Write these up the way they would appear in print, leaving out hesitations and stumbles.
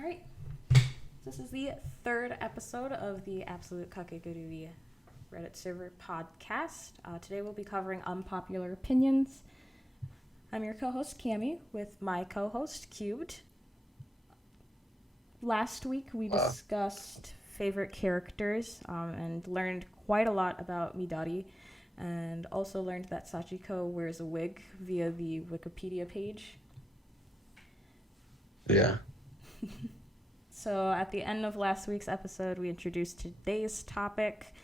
All right. This is the third episode of the Absolute Kakegurui Reddit server podcast. Today we'll be covering unpopular opinions. I'm your co-host, Cami, with my co-host, Cubed. Last week we discussed favorite characters and learned quite a lot about Midori, and also learned that Sachiko wears a wig via the Wikipedia page. Yeah. So at the end of last week's episode, we introduced today's topic.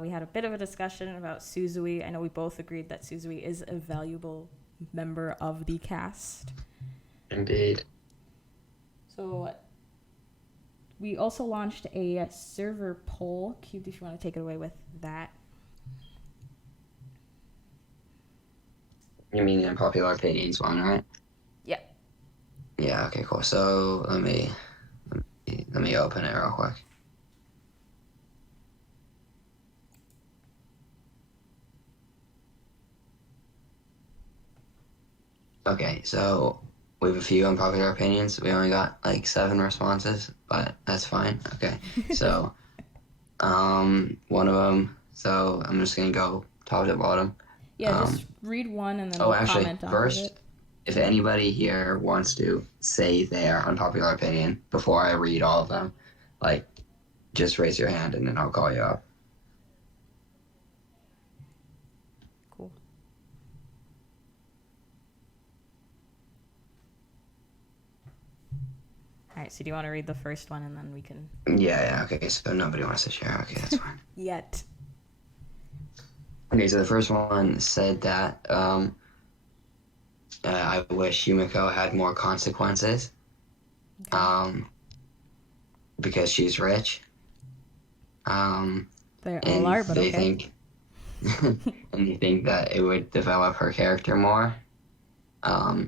We had a bit of a discussion about Suzui. I know we both agreed that Suzui is a valuable member of the cast. Indeed. So we also launched a server poll. Cube, if you want to take it away with that. You mean the unpopular opinions one, right? Yeah. Yeah, okay, cool. So let me open it real quick. Okay, so we have a few unpopular opinions. We only got like 7 responses, but that's fine. Okay, so one of them. So I'm just gonna go top to bottom. Yeah, just read one and then we'll comment on first, it. If anybody here wants to say their unpopular opinion before I read all of them, like, just raise your hand and then I'll call you up. Cool. All right, so do you want to read the first one and then we can... Yeah, okay, so nobody wants to share. Okay, that's fine. Yet. Okay, so the first one said that I wish Yumiko had more consequences. Okay. Because she's rich. They all are, but they okay. think and they think that it would develop her character more. I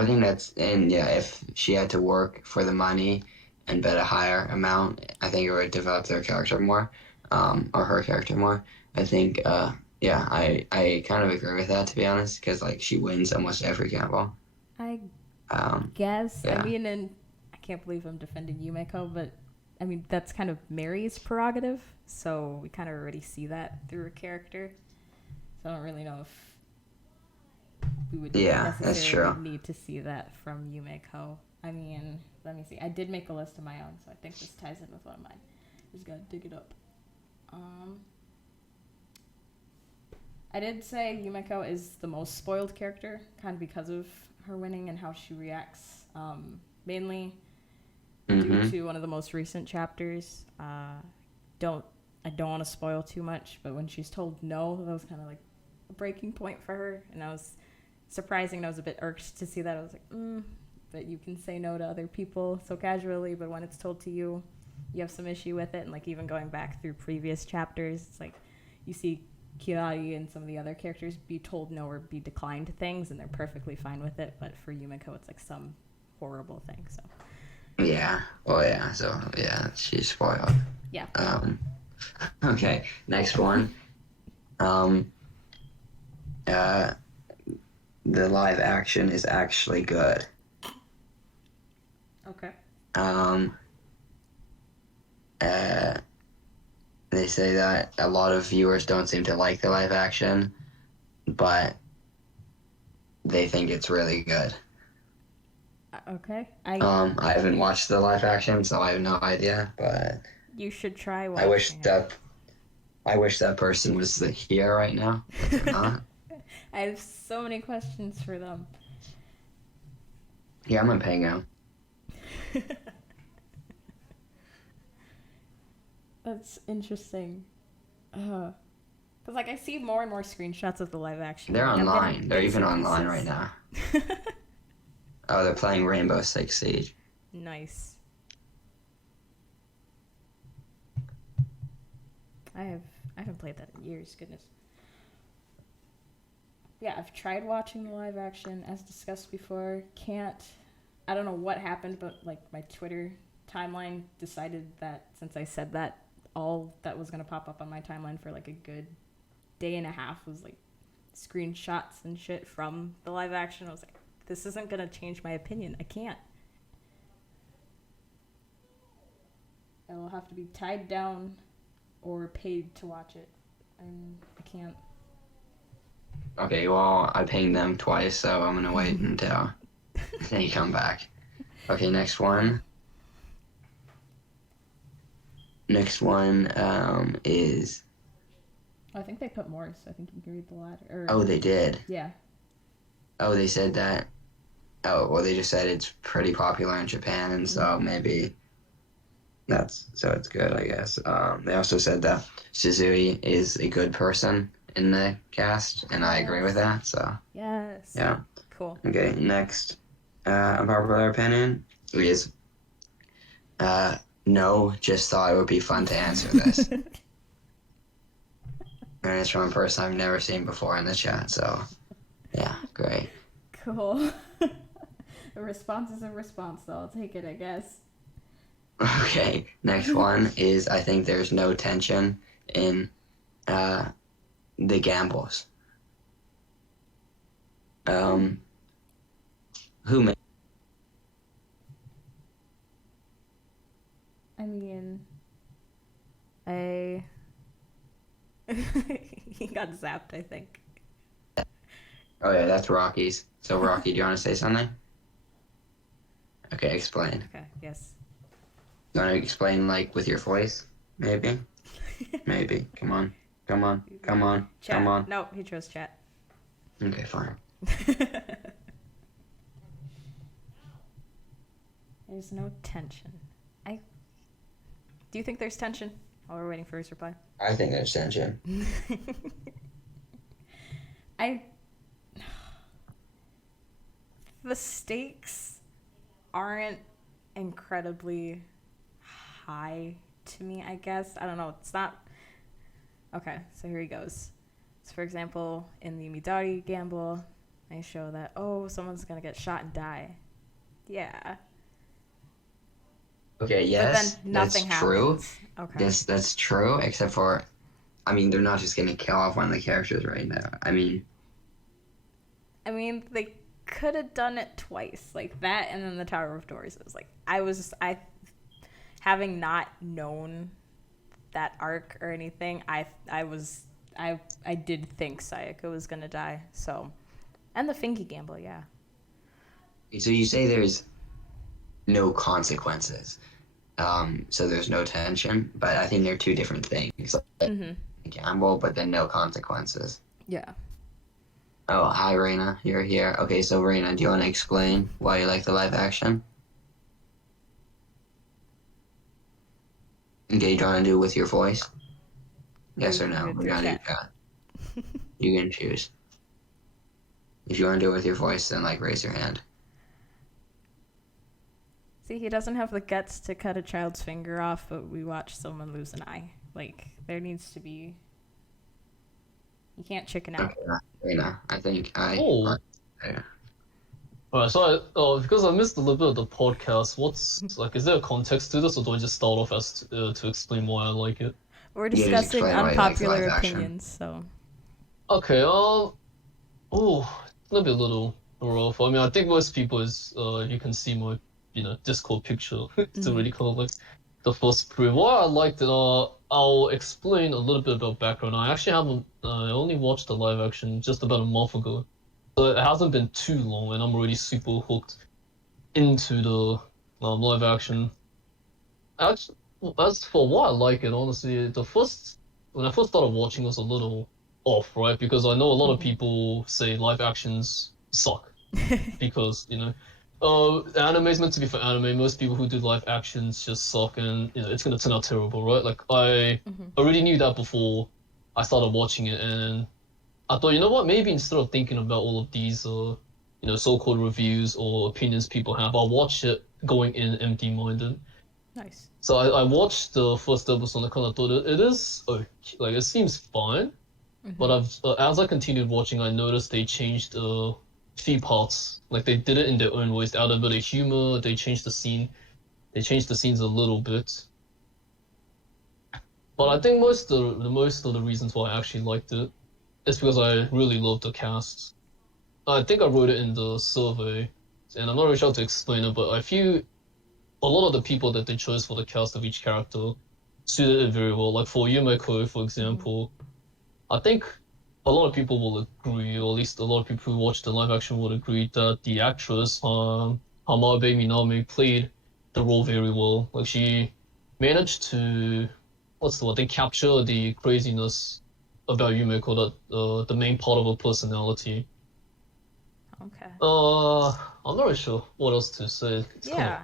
think if she had to work for the money and bet a higher amount, I think it would develop their character more, or her character more. I think, I kind of agree with that, to be honest, because, like, she wins almost every gamble. I guess. Yeah. I mean, and I can't believe I'm defending Yumiko, but, I mean, that's kind of Mary's prerogative, so we kind of already see that through her character. So I don't really know if we would necessarily need to see that from Yumiko. I mean, let me see. I did make a list of my own, so I think this ties in with one of mine. Just gotta dig it up. I did say Yumiko is the most spoiled character, kind of because of her winning and how she reacts, mainly due to one of the most recent chapters. I don't want to spoil too much, but when she's told no, that was kind of like a breaking point for her, and I was surprising, and I was a bit irked to see that. I was like, but you can say no to other people so casually, but when it's told to you, you have some issue with it. And like even going back through previous chapters, it's like you see Kirari and some of the other characters be told no or be declined to things, and they're perfectly fine with it. But for Yumiko, it's like some horrible thing. So. Yeah. Oh yeah. So yeah, she's spoiled. Yeah. Okay. Next one. The live action is actually good. Okay. They say that a lot of viewers don't seem to like the live action, but they think it's really good. Okay. I haven't watched the live action, so I have no idea, but you should try watching I wish that person was here right now, but they're not. I have so many questions for them. Yeah, I'm on Pango. That's interesting. Because, like, I see more and more screenshots of the live action. They're online. They're even online right now. Oh, they're playing Rainbow Six Siege. Nice. I haven't played that in years, goodness. Yeah, I've tried watching the live action, as discussed before. I don't know what happened, but, like, my Twitter timeline decided that since I said that, all that was going to pop up on my timeline for, like, a good day and a half was, like, screenshots and shit from the live action. I was like, this isn't going to change my opinion. I can't. I will have to be tied down or paid to watch it. I can't. Okay, well, I pinged them twice, so I'm gonna wait until they come back. Okay, next Cool. one. Next one is. Oh, I think they put more, so I think you can read the latter. Or Oh, they did. yeah. Oh, they said that. Oh, well, they just said it's pretty popular in Japan, so Mm-hmm. maybe that's so it's good, I guess. They also said that Suzui is a good person in the cast, and I agree with Yes. that. So Yes. yeah. Cool. Okay, next, unpopular opinion is uh, no. Just thought it would be fun to answer this, and it's from a person I've never seen before in the chat. So yeah, great. Cool. A response is a response, though. I'll take it, I guess. Okay, next one is I think there's no tension in uh, the gambles. Hmm. Um, who made? I mean, I. He got zapped, I think. Oh yeah, that's Rocky's. So Rocky, do you want to say something? Okay, explain. Okay, yes. You want to explain like with your voice? Maybe. Maybe. Come on. Come on. Come on. Come Chat. on. No, he chose chat. Okay, fine. There's no tension. I. Do you think there's tension? While we're waiting for his reply. I think there's tension. I. The stakes aren't incredibly high to me, I guess. I don't know. It's not. Okay, so here he goes. So, for example, in the Midari gamble, I show that, oh, someone's going to get shot and die. Yeah. Okay, But then yes, that's nothing true. happens. Okay. That's true, except for I mean, they're not just gonna kill off one of the characters right now. I mean, they could have done it twice, like that, and then the Tower of Doors. It was like I having not known that arc or anything, I did think Sayaka was gonna die. So, and the Finky gamble, yeah. so you say there's no consequences. So there's no tension, but I think they're two different things. Like Mhm. gamble, but then no consequences. Yeah. Oh, hi, Reina. You're here. Okay, so Reina, do you want to explain why you like the live action? Okay, do you want to do it with your voice? Or Yes you or can do no? it We're through gonna do chat. chat. You can choose. If you want to do it with your voice, then like raise your hand. See, he doesn't have the guts to cut a child's finger off, but we watch someone lose an eye. Like, there needs to be. You can't chicken Okay, out. Reina, I think I. Oh, Yeah. alright. So because I missed a little bit of the podcast, is there a context to this, or do I just start off as to explain why I like it? We're You just discussing explain why you like the unpopular live action. opinions, so. Okay. It's gonna be a little rough. I mean, I think most people you can see my Discord picture. It's Mhm. already called like the first proof. Why I liked it. I'll explain a little bit about background. I actually haven't. I only watched the live action just about a month ago. So it hasn't been too long, and I'm already super hooked into the live action. Actually, as for why I like it, honestly, the first when I first started watching, it was a little off, right? Because I know a lot of Mhm. people say live actions suck because anime is meant to be for anime. Most people who do live actions just suck, and it's gonna turn out terrible, right? Like I Mhm. already knew that before I started watching it, and I thought, you know what? Maybe instead of thinking about all of these, so-called reviews or opinions people have, I'll watch it going in empty-minded. Nice. So I watched the first episode and I kind of thought it is okay. Like it seems fine, but Mhm. I've as I continued watching, I noticed they changed few parts. Like they did it in their own ways. They added a bit of humor. They changed the scene. They changed the scenes a little bit. But I think Okay. most of the reasons why I actually liked it is because I really loved the cast. I think I wrote it in the survey, and I'm not really sure how to explain it, but I feel a lot of the people that they chose for the cast of each character suited it very well. Like for Yumeko, for example, I think a lot of people will agree, or at least a lot of people who watched the live action would agree that the actress, Hamabe Minami, played the role very well. Like she managed to, what's the word? They capture the craziness about Yumeko, that the main part of her personality. Okay. I'm not really sure what else to say. It's kind of Yeah.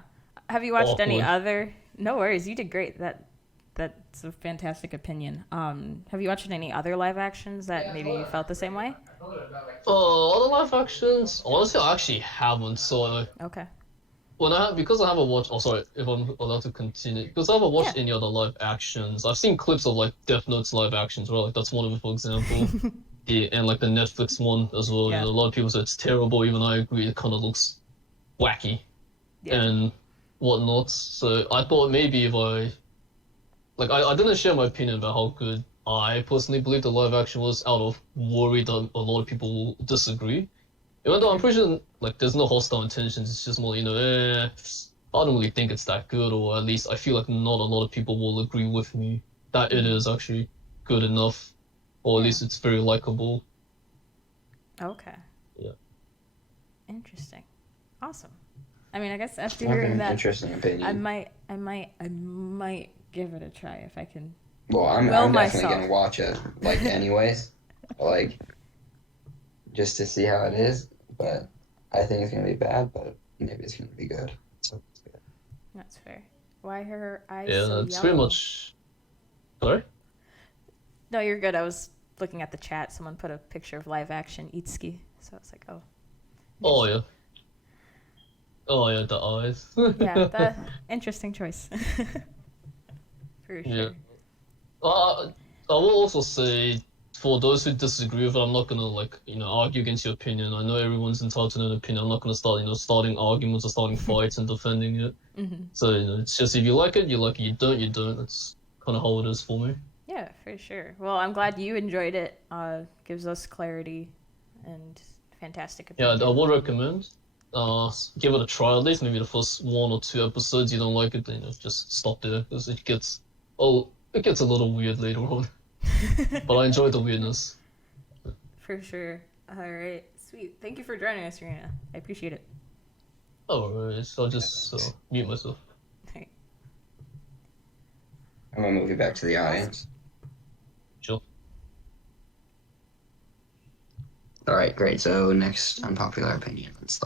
Have you watched any awkward. other? No worries, you did great. That's a fantastic opinion. Have you watched any other live actions that maybe you felt the same way? Other live actions, honestly, I actually haven't. So Okay. because I haven't watched. Oh, sorry, if I'm allowed to continue, because I haven't Yeah. watched any other live actions. I've seen clips of like Death Note's live actions, right? Like that's one of them, for example. And like the Netflix one as well. You Yeah. know, a lot of people say it's terrible. Even I agree, it kind of looks wacky Yeah. and whatnot. So I thought maybe if I didn't share my opinion about how good I personally believe the live action was, out of worry that a lot of people will disagree. Even though I'm Sure. pretty sure like there's no hostile intentions, it's just more, I don't really think it's that good, or at least I feel like not a lot of people will agree with me that it is actually good enough, or at Yeah. least it's very likable. Okay. Yeah. Interesting. Awesome. I mean, I guess after I have hearing an that, interesting opinion. I might give it a try if I can Well, will I'm definitely myself. gonna watch it, like anyways, like just to see how it is. But I think it's gonna be bad, but maybe it's gonna be good. So it's good. That's fair. Why are her eyes so Yeah, it's very yellow? much. Sorry? No, you're good. I was looking at the chat. Someone put a picture of live action Itsuki, so I was like, oh, Oh interesting. yeah. Oh yeah, the eyes. Yeah, that interesting choice. For Yeah. sure. I will also say, for those who disagree with it, I'm not gonna argue against your opinion. I know everyone's entitled to an opinion. I'm not gonna start starting arguments or starting fights and defending it. Hmm. So it's just if you like it, you like it. You don't, you don't. That's kind of how it is for me. Yeah, for sure. Well, I'm glad you enjoyed it. Gives us clarity and fantastic Yeah, I opinion. would recommend. Give it a try at least. Maybe the first one or two episodes. You don't like it, then just stop there because it gets a little weird later on. But I enjoyed the weirdness. For sure. All right. Sweet. Thank you for joining us, Rena. I appreciate it. Oh, so I'll just mute myself. All right. I'm gonna move you back to the Awesome. audience. Sure. All right, great. So next, unpopular opinion. Let's.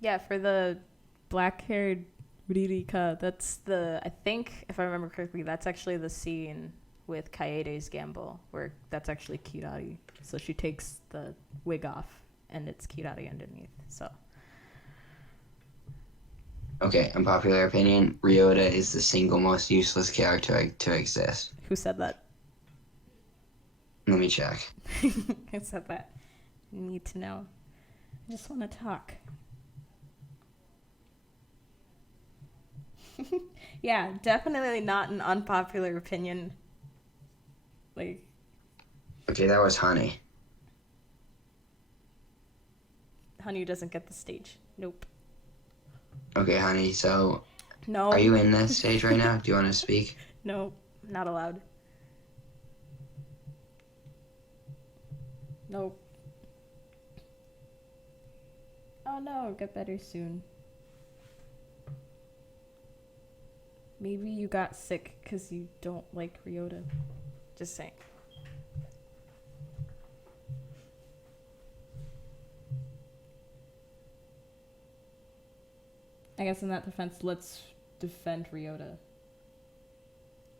Yeah, for the black-haired Ririka, that's I think, if I remember correctly, that's actually the scene with Kaede's gamble, where that's actually Kirari. So she takes the wig off, and it's Kirari underneath. So. Okay, unpopular opinion. Ryota is the single most useless character to exist. Who said that? Let me check. Who said that? Need to know. I just want to talk. Yeah, definitely not an unpopular opinion. Like, Okay, that was Honey. Honey doesn't get the stage. Nope. Okay, Honey. So, No. are you in this stage right now? Do you want to speak? Nope. Not allowed. Nope. Oh no, get better soon. Maybe you got sick because you don't like Ryota. Just saying. I guess in that defense, let's defend Ryota.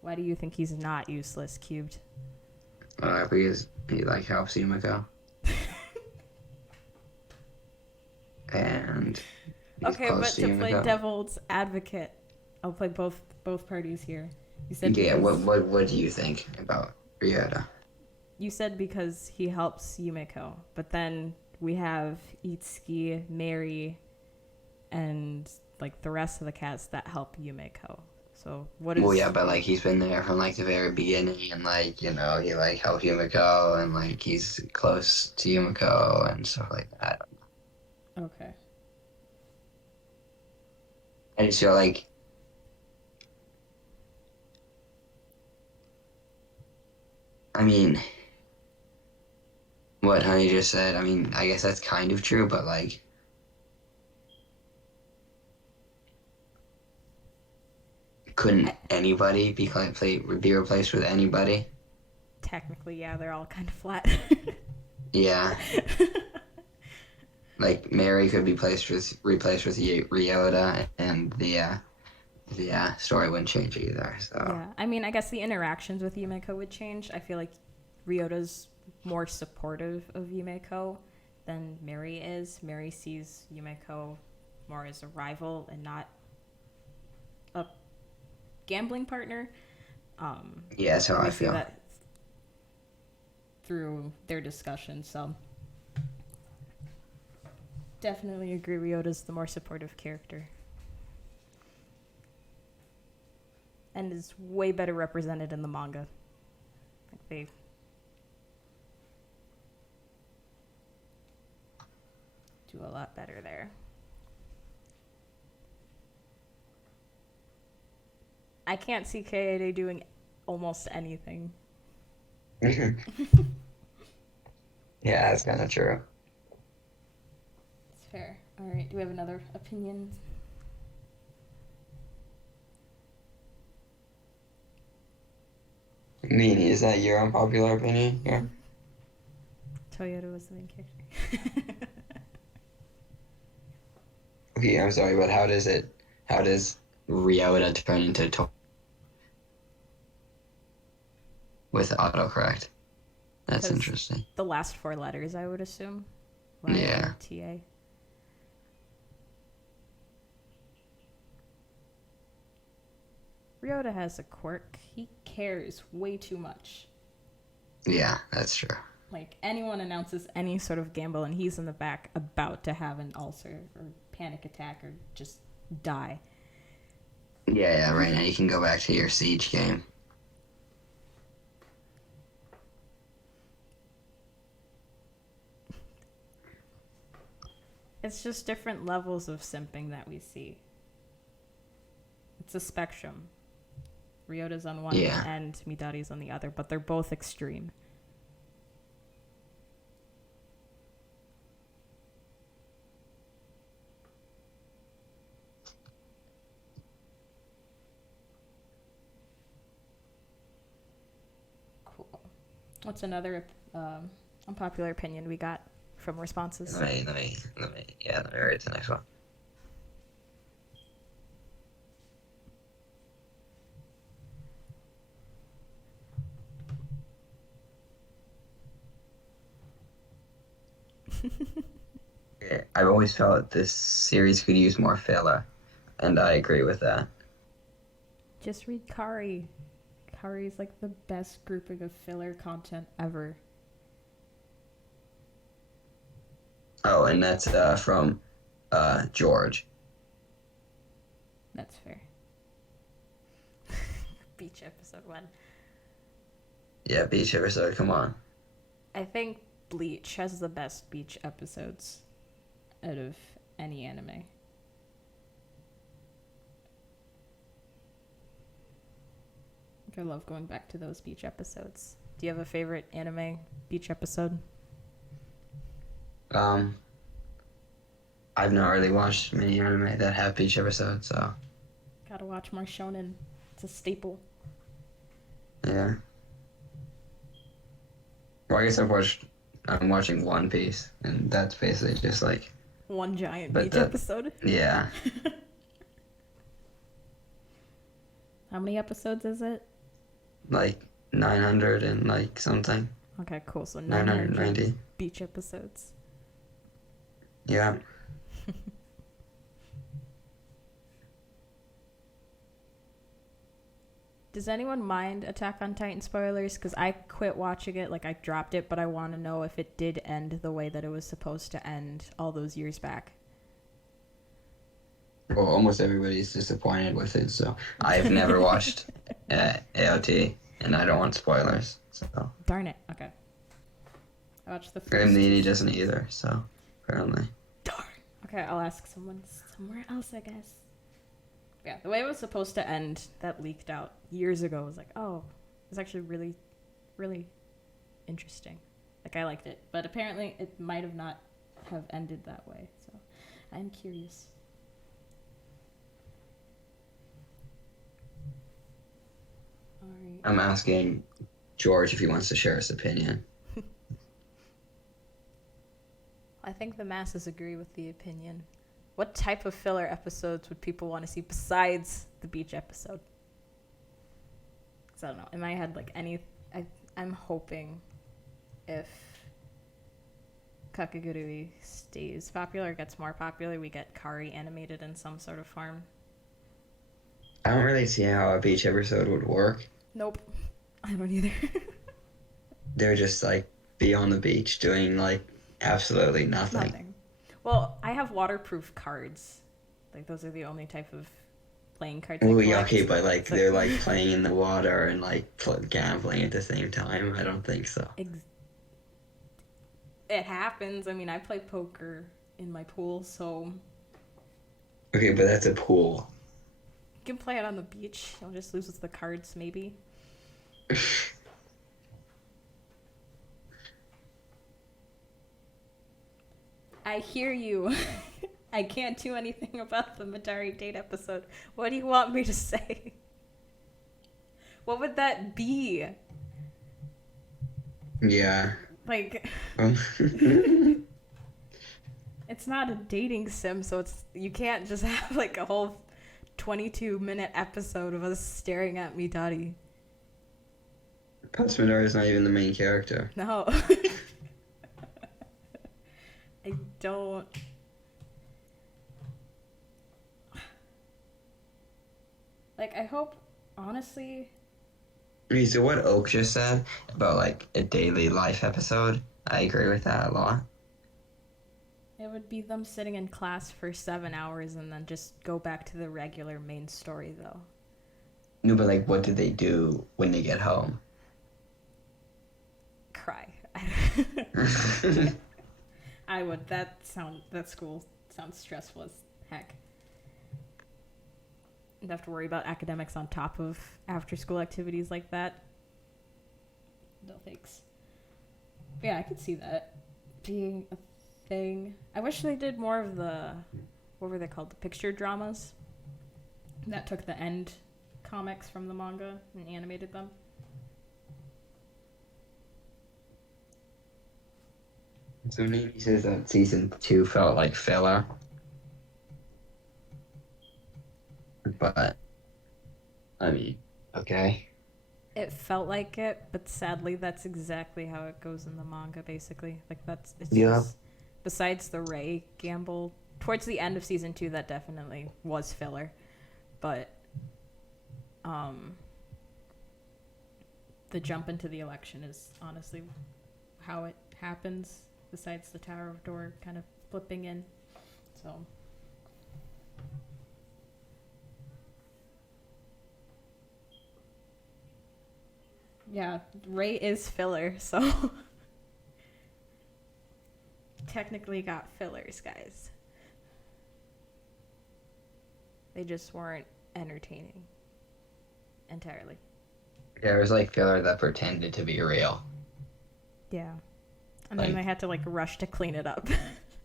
Why do you think he's not useless, Cubed? Because he helps Yumiko. And he's Okay, but close to to play Yumiko. devil's advocate, I'll play both parties here. You said Yeah, because what do you think about Ryota? you said because he helps Yumiko, but then we have Itsuki, Mary, and like the rest of the cast that help Yumiko. So what Well, is yeah, but like he's been there from like the very beginning, and like he like helped Yumiko, and like he's close to Yumiko and stuff like that. okay? I just feel like, I mean, what Honey just said. I mean, I guess that's kind of true, but like, couldn't I, anybody be replaced with anybody? technically, yeah, they're all kind of flat. Yeah, like Mary could be replaced with Ryota, and the story wouldn't change either. So Yeah, I mean, I guess the interactions with Yumeko would change. I feel like Ryota's more supportive of Yumeko than Mary is. Mary sees Yumeko more as a rival and not a gambling partner. yeah, that's how And I we see feel. that through their discussion. So definitely agree. Ryota's the more supportive character and is way better represented in the manga. Like they do a lot better there. I can't see Kaede doing almost anything. Yeah, that's kind of true. It's fair. All right. Do we have another opinion? Meanie, is that your unpopular opinion? Yeah. Toyota was the main character. Okay, I'm sorry, but how does Ryota turn into with autocorrect? That's Because interesting. the last four letters, I would assume. Yeah. YOTA. Ryota has a quirk. He cares way too much. Yeah, that's true. Like, anyone announces any sort of gamble, and he's in the back about to have an ulcer or panic attack or just die. Yeah, right now you can go back to your Siege game. It's just different levels of simping that we see. It's a spectrum. Ryota's on one Yeah. end, Midori's on the other, but they're both extreme. Cool. What's another unpopular opinion we got from responses? Let me read the next one. Yeah, I've always felt this series could use more filler, and I agree with that. Just read Kari. Kari's like the best grouping of filler content ever. Oh, and that's from George. That's fair. Beach episode 1. Yeah, beach episode. Come on. I think Bleach has the best beach episodes out of any anime. I love going back to those beach episodes. Do you have a favorite anime beach episode? I've not really watched many anime that have beach episodes, so Gotta watch more shonen. It's a staple. yeah. Well, I guess I'm watching One Piece, and that's basically just like, One giant but beach episode. yeah, How many episodes is it? like 900 and like something, Okay, cool. So 900 990. beach episodes. Yeah. Does anyone mind Attack on Titan spoilers? Because I quit watching it, like I dropped it, but I want to know if it did end the way that it was supposed to end all those years back. Well, almost everybody's disappointed with it, so I've never watched AOT, and I don't want spoilers. So, Darn it. Okay. I watched the and first two Nene doesn't seasons. either. So, apparently, Darn. Okay, I'll ask someone somewhere else, I guess. Yeah, the way it was supposed to end, that leaked out years ago, was like, oh, it's actually really, really interesting. Like, I liked it. But apparently, it might have not have ended that way. So, I'm curious. All right. I'm asking George if he wants to share his opinion. I think the masses agree with the opinion. What type of filler episodes would people want to see besides the beach episode? Because I don't know. In my head, like I'm hoping if Kakegurui stays popular, gets more popular, we get Kari animated in some sort of form. I don't really see how a beach episode would work. Nope. I don't either. They're just like be on the beach doing like absolutely nothing. Nothing. Well, I have waterproof cards. Like, those are the only type of playing cards I Ooh, collect. okay, but like It's they're like playing in the water and like gambling at the same time. I don't think so. It happens. I mean, I play poker in my pool, so Okay, but that's a pool. you can play it on the beach. You'll just lose the cards, maybe. I hear you. I can't do anything about the Madari date episode. What do you want me to say? What would that be? Yeah. Like, it's not a dating sim, so you can't just have like a whole 22-minute episode of us staring at Midari. Patsumidar is not even the main character. No. I don't. Like, I hope, honestly. Okay, so what Oak just said about like a daily life episode, I agree with that a lot. It would be them sitting in class for 7 hours and then just go back to the regular main story, though. No, but like, what do they do when they get home? Cry. I would. That school sounds stressful as heck. You'd have to worry about academics on top of after-school activities like that. No thanks. Yeah, I could see that being a thing. I wish they did more of the, what were they called? The picture dramas that took the end comics from the manga and animated them. So Nini says that season 2 felt like filler. But, I mean, okay. It felt like it, but sadly, that's exactly how it goes in the manga. Basically, like it's just, besides the Ray gamble towards the end of season 2, that definitely was filler, but the jump into the election is honestly how it happens. Besides the Tower of Door kind of flipping in, so. Yeah, Ray is filler, so technically got fillers, guys. They just weren't entertaining entirely. There was like filler that pretended to be real. Yeah. And then they had to like rush to clean it up.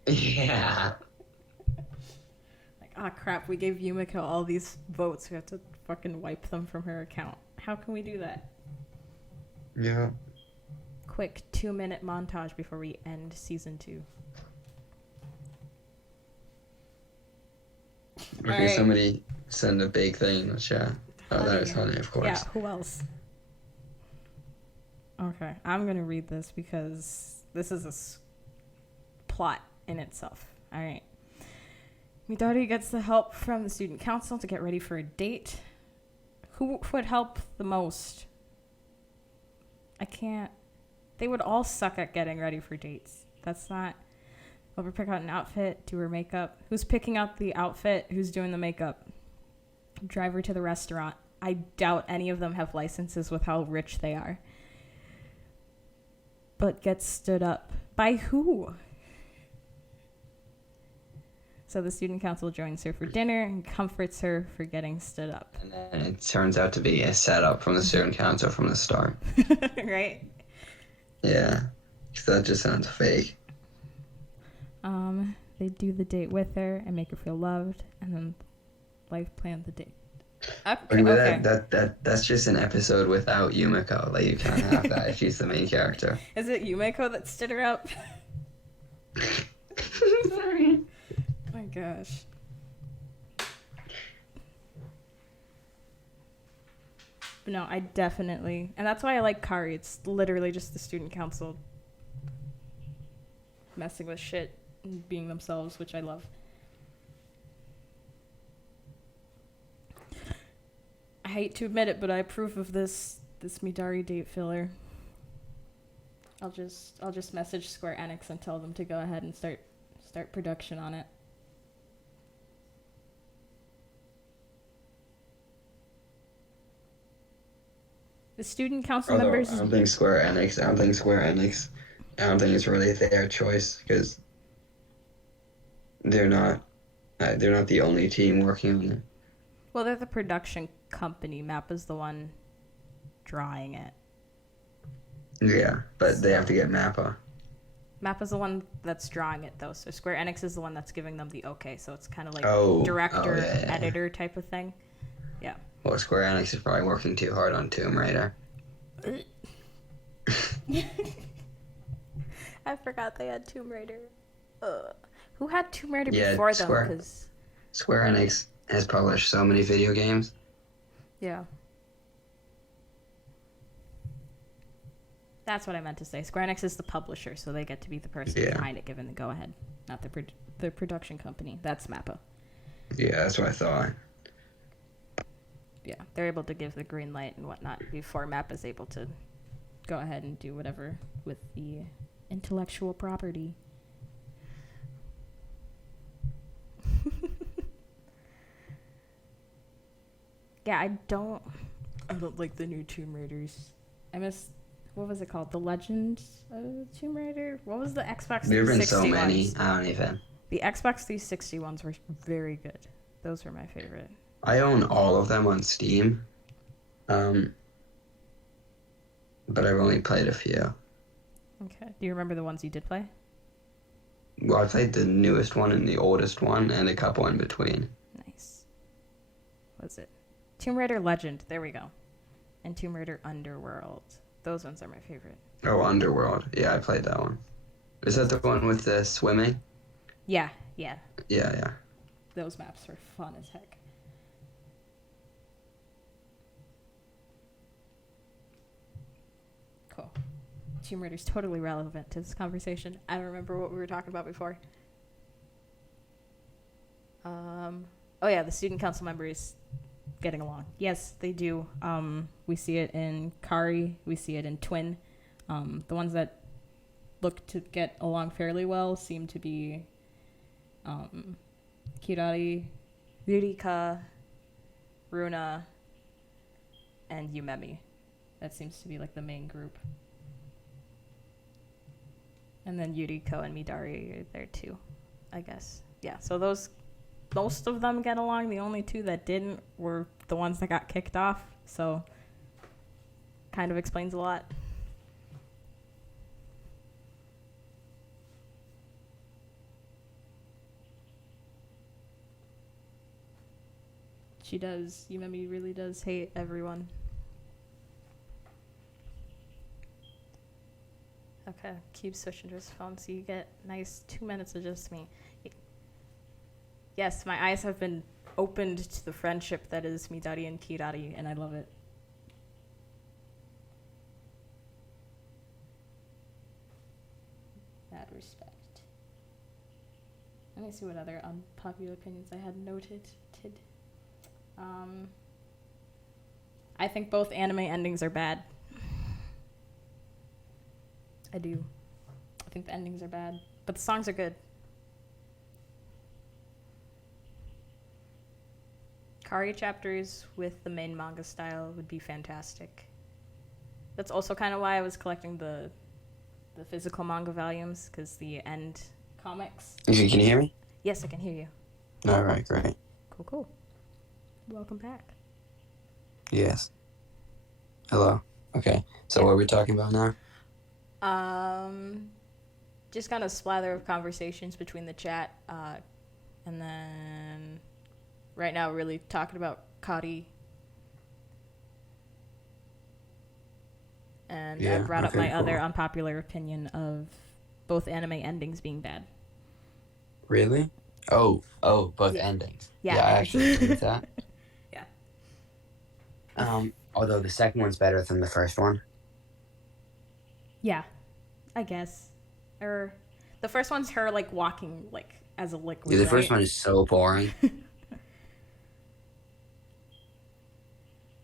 Yeah. Like, oh crap, we gave Yumiko all these votes. We have to fucking wipe them from her account. How can we do that? Yeah. Quick 2-minute montage before we end season 2. Okay, All right. Somebody send a big thing in the chat. Oh, that is Honey. Honey, of course. Yeah, who else? Okay, I'm gonna read this because this is a plot in itself. All right. Midori gets the help from the student council to get ready for a date. Who would help the most? I can't. They would all suck at getting ready for dates. That's not help her pick out an outfit, do her makeup. Who's picking out the outfit? Who's doing the makeup? Drive her to the restaurant. I doubt any of them have licenses with how rich they are. But gets stood up. By who? So the student council joins her for dinner and comforts her for getting stood up. And then it turns out to be a setup from the student council from the start. Right? Yeah. So that just sounds fake. They do the date with her and make her feel loved, and then life plan the date. Okay, but that's just an episode without Yumiko. Like, you can't have that if she's the main character. Is it Yumiko that stood her up? Sorry. Oh my gosh. But no, I definitely, and that's why I like Kari. It's literally just the student council messing with shit and being themselves, which I love. I hate to admit it, but I approve of this Midari date filler. I'll just message Square Enix and tell them to go ahead and start production on it. The student council members. I don't think Square Enix. I don't think it's really their choice because they're not the only team working on it. Well, they're the production company. Mappa's the one drawing it. Yeah, but they have to get Mappa. Mappa's the one that's drawing it, though. So Square Enix is the one that's giving them the okay. So it's kind of like director, editor type of thing. Yeah. Well, Square Enix is probably working too hard on Tomb Raider. I forgot they had Tomb Raider. Who had Tomb Raider before them? Cause... Square Enix has published so many video games. Yeah. That's what I meant to say. Square Enix is the publisher, so they get to be the person behind it, given the go-ahead, not the production company. That's Mappa. Yeah, that's what I thought. Yeah, they're able to give the green light and whatnot before Mappa's able to go ahead and do whatever with the intellectual property. Yeah, I don't like the new Tomb Raiders. I miss, what was it called? The Legend of Tomb Raider? What was the Xbox 360 There have been so many. ones? I don't even. The Xbox 360 ones were very good. Those were my favorite. I own all of them on Steam. But I've only played a few. Okay. Do you remember the ones you did play? Well, I played the newest one and the oldest one and a couple in between. Nice. What was it? Tomb Raider Legend. There we go. And Tomb Raider Underworld. Those ones are my favorite. Oh, Underworld. Yeah, I played that one. Is that the one with the swimming? Yeah. Yeah. Those maps were fun as heck. Cool. Tomb Raider's totally relevant to this conversation. I don't remember what we were talking about before. Oh yeah, the student council members getting along. Yes, they do. We see it in Kari. We see it in Twin. The ones that look to get along fairly well seem to be Kirari, Yurika, Runa, and Yumemi. That seems to be like the main group. And then Yuriko and Midari are there too, I guess. Yeah, so most of them get along. The only two that didn't were the ones that got kicked off. So kind of explains a lot. She does. Yumemi really does hate everyone. Okay, keep switching to his phone so you get nice 2 minutes of just me. Yes, my eyes have been opened to the friendship that is Midari and Kirari, and I love it. Mad respect. Let me see what other unpopular opinions I had noted. I think both anime endings are bad. I do. I think the endings are bad, but the songs are good. Hikari chapters with the main manga style would be fantastic. That's also kind of why I was collecting the physical manga volumes, because the end comics. Can you hear me? Yes, I can hear you. All right, great. Cool. Welcome back. Yes. Hello. Okay. So what are we talking about now? Just kind of splather of conversations between the chat, and then right now really talking about Kari. And I brought up my other unpopular opinion of both anime endings being bad. Really? Oh, both endings. Yeah, I actually agree with that. Yeah. Although the second one's better than the first one. Yeah, I guess. Or the first one's her like walking like as a liquid. Yeah, the right? first one is so boring.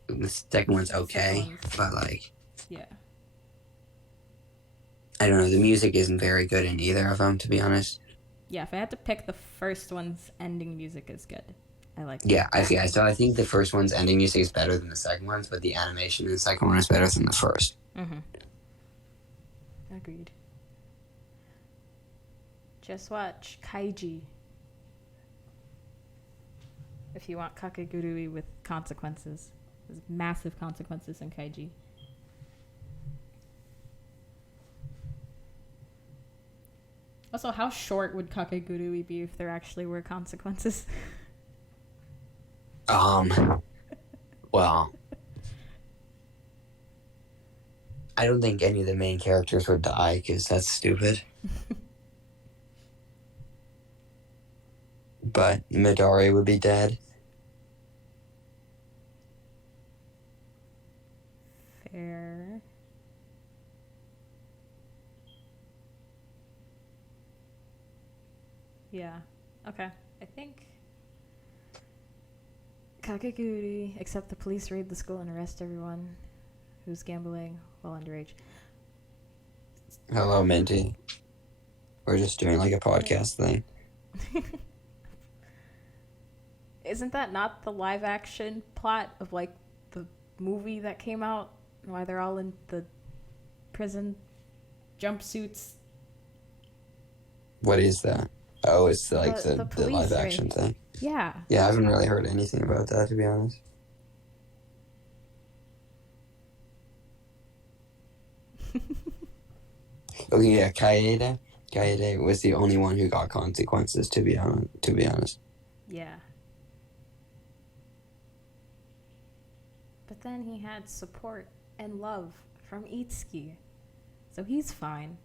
The second one's okay, but like, yeah. I don't know. The music isn't very good in either of them, to be honest. Yeah, if I had to pick, the first one's ending music is good. I like that. Yeah, so I think the first one's ending music is better than the second one's, but the animation in the second one is better than the first. Mm-hmm. Agreed. Just watch Kaiji. If you want Kakegurui with consequences. There's massive consequences in Kaiji. Also, how short would Kakegurui be if there actually were consequences? Well, I don't think any of the main characters would die, because that's stupid. But Midori would be dead. Fair. Yeah. Okay. I think Kakegurui, except the police raid the school and arrest everyone who's gambling while underage. Hello, Minty. We're just doing like a podcast thing. Isn't that not the live action plot of like the movie that came out? Why they're all in the prison jumpsuits? What is that? Oh, it's like the police live action thing. Yeah. Yeah, I haven't really heard anything about that, to be honest. Okay, yeah, Kaede was the only one who got consequences, to be honest. Yeah. But then he had support and love from Itsuki. So he's fine.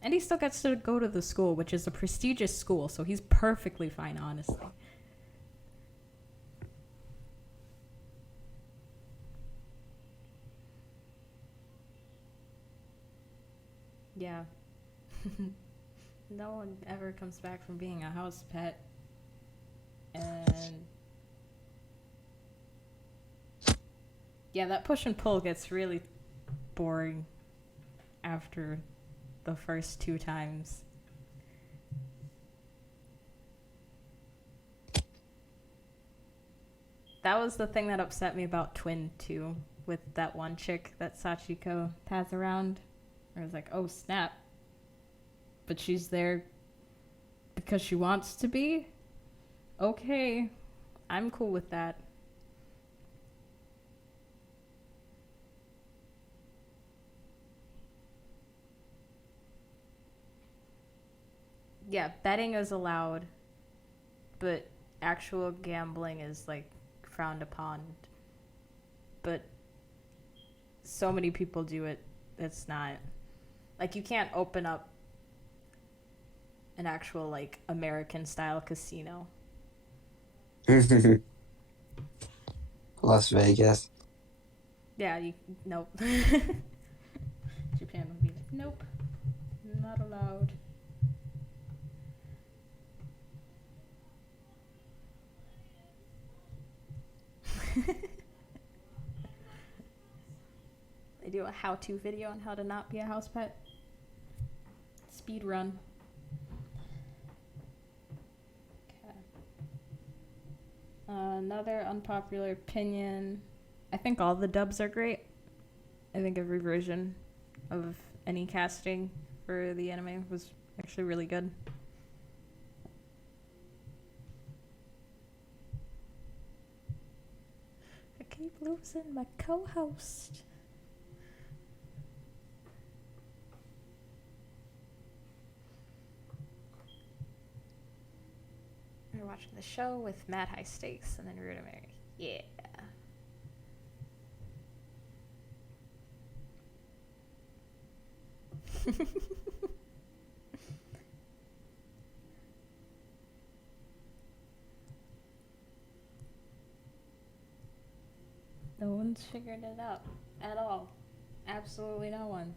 And he still gets to go to the school, which is a prestigious school, so he's perfectly fine, honestly. Yeah. No one ever comes back from being a house pet. And yeah, that push and pull gets really boring after the first 2 times. That was the thing that upset me about Twin 2, with that one chick that Sachiko has around. I was like, oh snap. But she's there because she wants to be? Okay, I'm cool with that. Yeah, betting is allowed, but actual gambling is like frowned upon. But so many people do it, it's not. Like, you can't open up an actual like American style casino. Las Vegas. Yeah, nope. Japan would be like, nope, not allowed. They do a how-to video on how to not be a house pet. Speed run. Okay. Another unpopular opinion. I think all the dubs are great. I think every version of any casting for the anime was actually really good. I keep losing my co-host. We're watching the show with mad high stakes and then we're gonna marry. Yeah. No one's figured it out at all. Absolutely no one.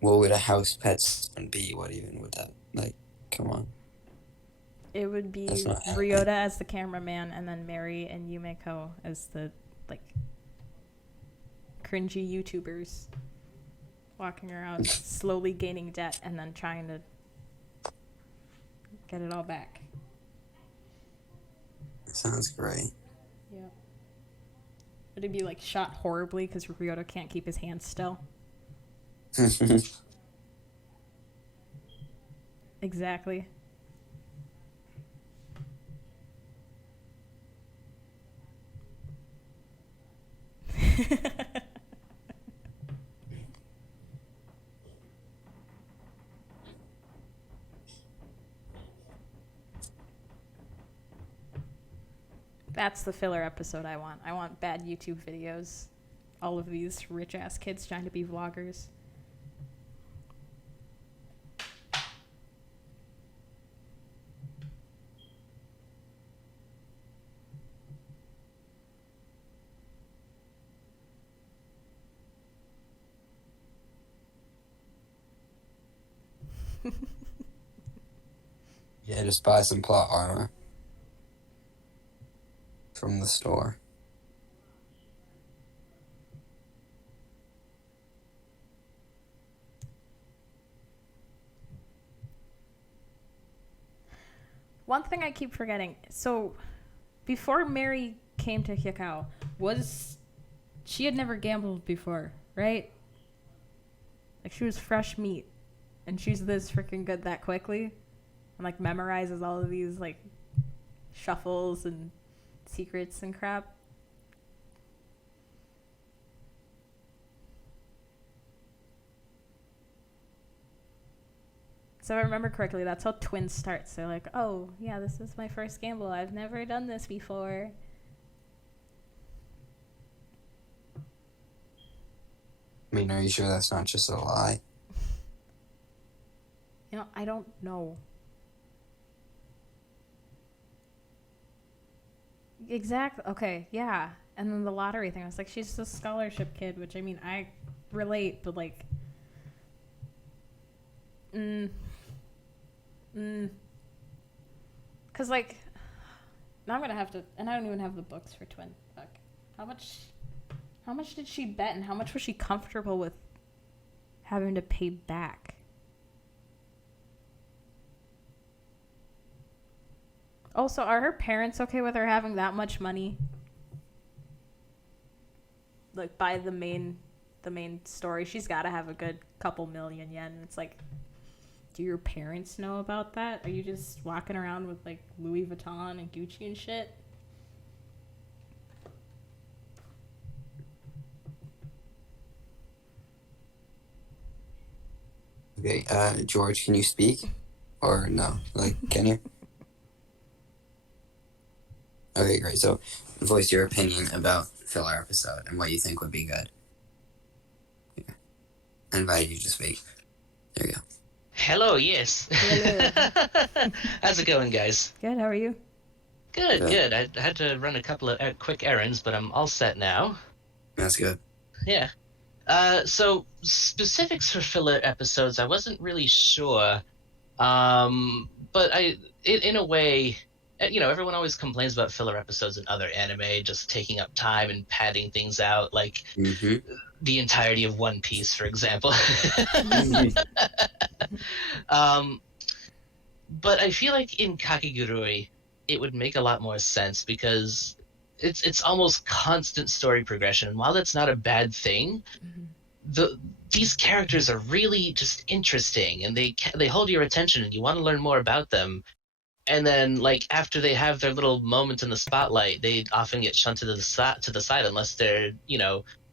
What would a house pet son be? What even would that, like, come on. It would be That's not Ryota as the cameraman and then Mary and Yumeko as the, like, cringy YouTubers walking around slowly gaining debt and then trying to get it all back. Sounds great. Yeah. Would it be, like, shot horribly because Ryota can't keep his hands still? Exactly. That's the filler episode I want. I want bad YouTube videos. All of these rich ass kids trying to be vloggers. Yeah, just buy some plot armor from the store. One thing I keep forgetting. So, before Mary came to Hyakao, she had never gambled before, right? Like, she was fresh meat. And she's this freaking good that quickly. And, like, memorizes all of these, like, shuffles and secrets and crap. So if I remember correctly, that's how twins start. So like, oh, yeah, this is my first gamble. I've never done this before. I mean, are you sure that's not just a lie? You know, I don't know. Exactly. Okay, yeah. And then the lottery thing. I was like, she's a scholarship kid, which, I mean, I relate, but like... Because, like, now I'm going to have to... And I don't even have the books for Twin. Fuck. How much did she bet, and how much was she comfortable with having to pay back? Also, are her parents okay with her having that much money? Like, by the main story, she's got to have a good couple million yen. It's like, do your parents know about that? Are you just walking around with, like, Louis Vuitton and Gucci and shit? Okay, George, can you speak? Or no? Like, can you? Okay, great. So, voice your opinion about filler episode and what you think would be good. Yeah. I invite you to speak. There you go. Hello, yes. Hello. How's it going, guys? Good, how are you? Good, Good. good. I had to run a couple of quick errands, but I'm all set now. That's good. Yeah. So specifics for filler episodes, I wasn't really sure. But in a way, everyone always complains about filler episodes in other anime just taking up time and padding things out, like Mm-hmm. the entirety of One Piece, for example. Mm-hmm. um, but I feel like in Kakegurui, it would make a lot more sense because it's almost constant story progression. And while that's not a bad thing, the these characters are really just interesting, and they hold your attention, and you want to learn more about them. And then, like after they have their little moment in the spotlight, they often get shunted to the side unless they're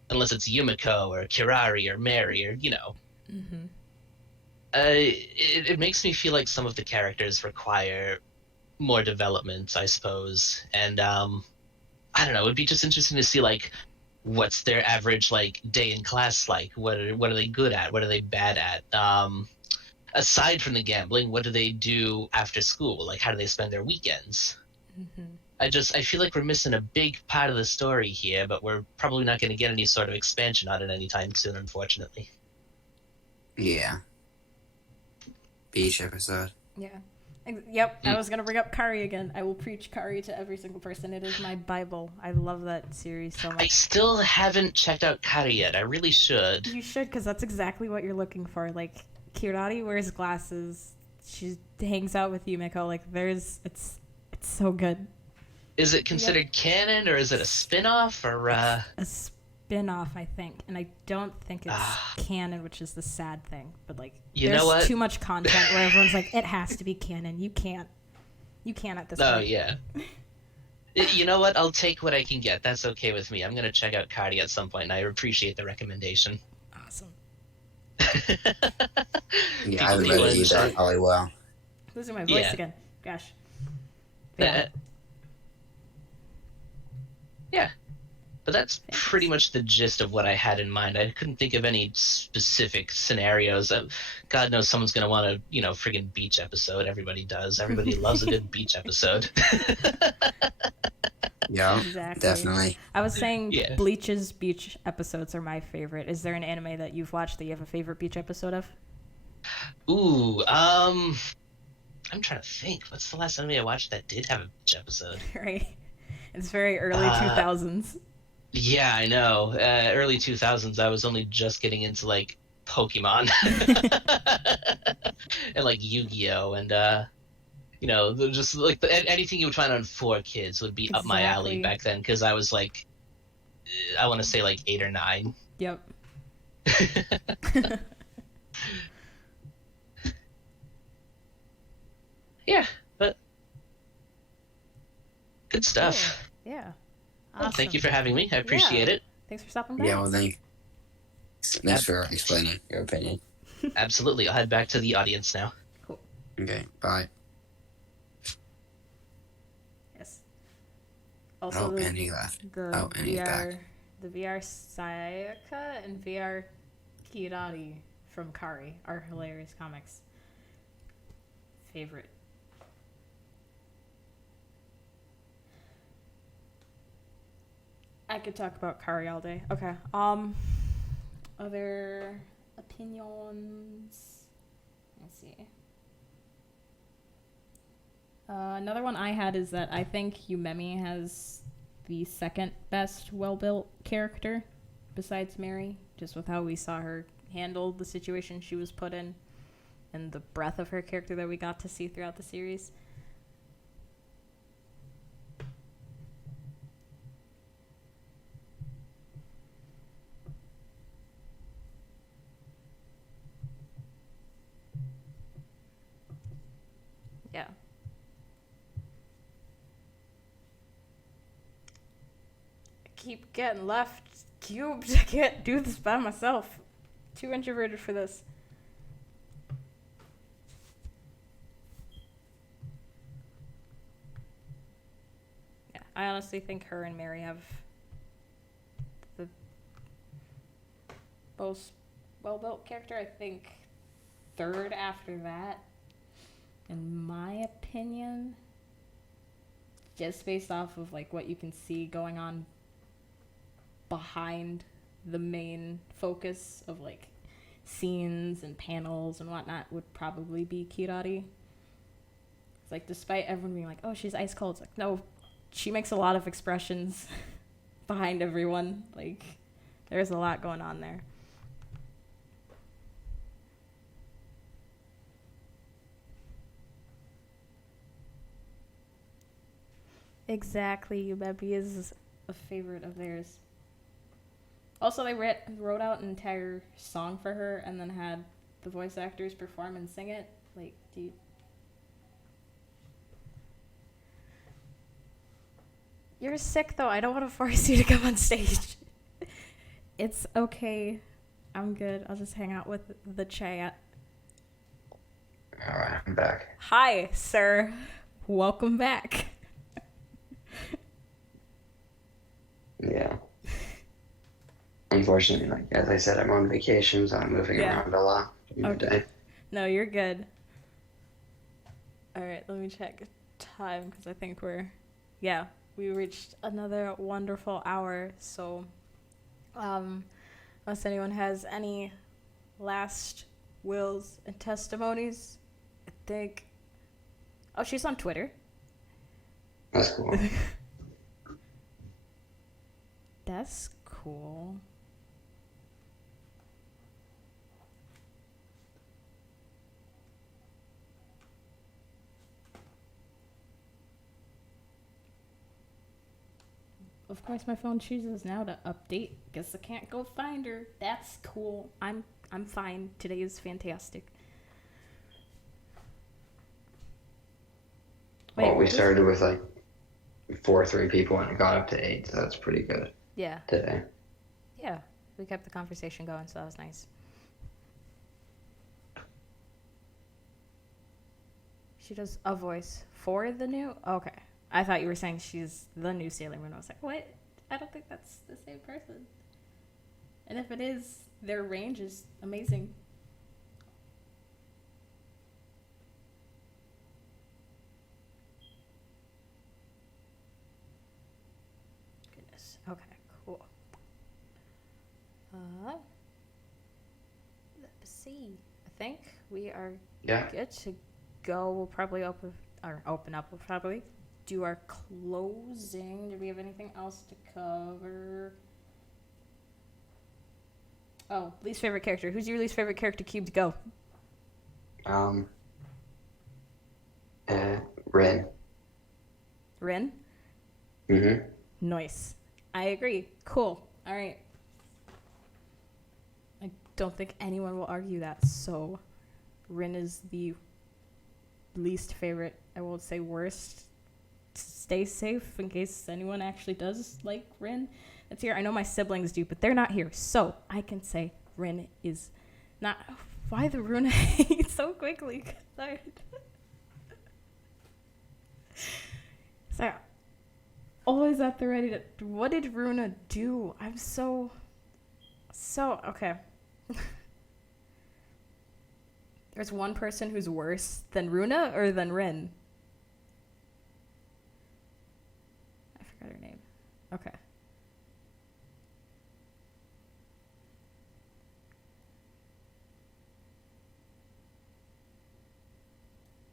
unless it's Yumiko or Kirari or Mary or it makes me feel like some of the characters require more development, I suppose. And I don't know, it'd be just interesting to see like what's their average like day in class like. What are they good at? What are they bad at? Aside from the gambling, what do they do after school? Like how do they spend their weekends? I feel like we're missing a big part of the story here, but we're probably not going to get any sort of expansion on it anytime soon, unfortunately. Yeah. Beach episode. Yeah. Yep, I was going to bring up Kari again. I will preach Kari to every single person. It is my Bible. I love that series so much. I still haven't checked out Kari yet. I really should. You should, because that's exactly what you're looking for. Like, Kirari wears glasses. She hangs out with Yumiko. Like, it's so good. Is it considered canon, or is it a spin-off, or a spin-off, I think, and I don't think it's canon, which is the sad thing. But like, there's too much content where everyone's like, it has to be canon. You can't at this point. Oh yeah. You know what? I'll take what I can get. That's okay with me. I'm gonna check out Cardi at some point, and I appreciate the recommendation. Awesome. Yeah, I haven't read it either. Probably will. Losing my voice again. Gosh. Yeah. But that's pretty much the gist of what I had in mind. I couldn't think of any specific scenarios. God knows someone's going to want a, friggin' beach episode. Everybody does. Everybody loves a good beach episode. Yeah, exactly. Definitely. I was saying Bleach's beach episodes are my favorite. Is there an anime that you've watched that you have a favorite beach episode of? Ooh, I'm trying to think. What's the last anime I watched that did have a beach episode? Right. It's very early 2000s. Yeah, I know. Early 2000s, I was only just getting into, like, Pokemon. and, like, Yu-Gi-Oh! And, just, like, anything you would find on 4Kids would be up my alley back then, because I was, like, I want to say, like, 8 or 9. Yep. Yeah, but good stuff. Cool. Yeah. Well, awesome. Thank you for having me. I appreciate it. Thanks for stopping by. Yeah, well, thanks for explaining your opinion. Absolutely. I'll head back to the audience now. Cool. Okay, bye. Yes. Also, and he left. And he's back. The VR Sayaka and VR Kirari from Kari are hilarious comics. Favorite. I could talk about Kari all day. Okay. Other opinions. Let's see. Another one I had is that I think Yumemi has the second best well-built character besides Mary, just with how we saw her handle the situation she was put in and the breadth of her character that we got to see throughout the series. Yeah. I keep getting left cubed. I can't do this by myself. Too introverted for this. Yeah, I honestly think her and Mary have the most well-built character. I think third after that, in my opinion, just based off of like what you can see going on behind the main focus of like scenes and panels and whatnot, would probably be Kirari. It's like, despite everyone being like, oh, she's ice cold, it's like, no, she makes a lot of expressions behind everyone. Like, there's a lot going on there. Exactly, Yubebi is a favorite of theirs. Also, they wrote out an entire song for her and then had the voice actors perform and sing it. Like, You're sick, though. I don't want to force you to come on stage. It's okay. I'm good. I'll just hang out with the chat. All right, I'm back. Hi, sir. Welcome back. Yeah. Unfortunately, like as I said, I'm on vacation, so I'm moving around a lot in my day. No, you're good. All right, let me check time because I think we reached another wonderful hour. So, unless anyone has any last wills and testimonies, I think. Oh, she's on Twitter. That's cool. That's cool. Of course, my phone chooses now to update. Guess I can't go find her. That's cool. I'm fine. Today is fantastic. Well, we started with like 4 or 3 people and it got up to 8, so that's pretty good. Yeah. Today. Yeah, we kept the conversation going, so that was nice. She does a voice for the new. Okay. I thought you were saying she's the new Sailor Moon. I was like, what? I don't think that's the same person. And if it is, their range is amazing. Goodness. Okay, cool. Let's see. I think we are good to go. We'll probably open up. We'll probably do our closing. Do we have anything else to cover? Oh, least favorite character. Who's your least favorite character? Cubed, go. Rin. Rin? Mm-hmm. Nice. I agree. Cool. All right. I don't think anyone will argue that. So, Rin is the least favorite. I won't say worst. Stay safe in case anyone actually does like Rin. That's here. I know my siblings do, but they're not here. So, I can say Rin is not... Why the Runa hate so quickly? Sorry. So, always at the ready to... What did Runa do? I'm so... Okay. There's one person who's worse than Runa or than Rin? I forgot her name. Okay.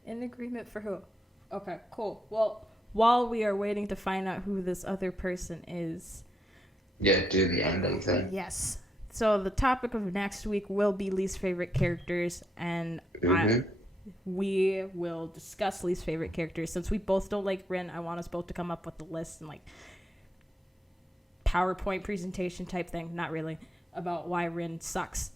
In agreement for who? Okay, cool. Well, while we are waiting to find out who this other person is... Yeah, do the ending thing. Yes. So the topic of next week will be least favorite characters, and we will discuss least favorite characters. Since we both don't like Rin, I want us both to come up with a list and like PowerPoint presentation type thing, not really, about why Rin sucks.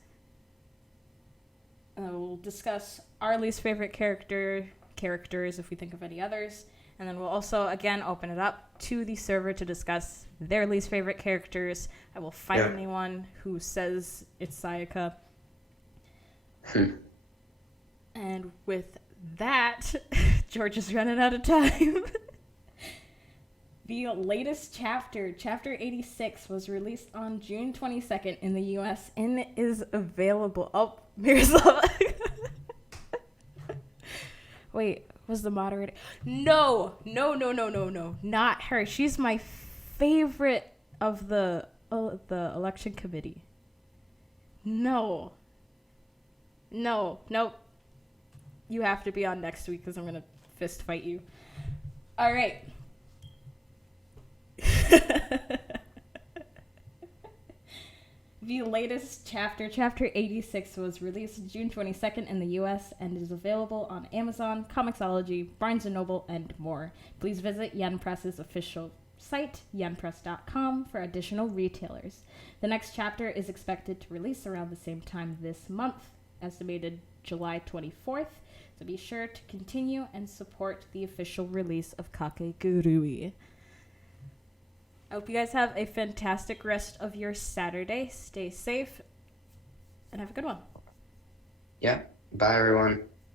We'll discuss our least favorite characters if we think of any others. And then we'll also, again, open it up to the server to discuss their least favorite characters. I will fight anyone who says it's Sayaka. And with that, George is running out of time. The latest chapter, Chapter 86, was released on June 22nd in the U.S. and is available. Oh, Miroslava. Wait. Was the moderator? No, not her. She's my favorite of the election committee. No. Nope. You have to be on next week because I'm gonna fist fight you. All right. The latest chapter, Chapter 86, was released June 22nd in the US and is available on Amazon, Comixology, Barnes & Noble, and more. Please visit Yen Press's official site, yenpress.com, for additional retailers. The next chapter is expected to release around the same time this month, estimated July 24th, so be sure to continue and support the official release of Kakegurui. I hope you guys have a fantastic rest of your Saturday. Stay safe and have a good one. Yeah. Bye, everyone.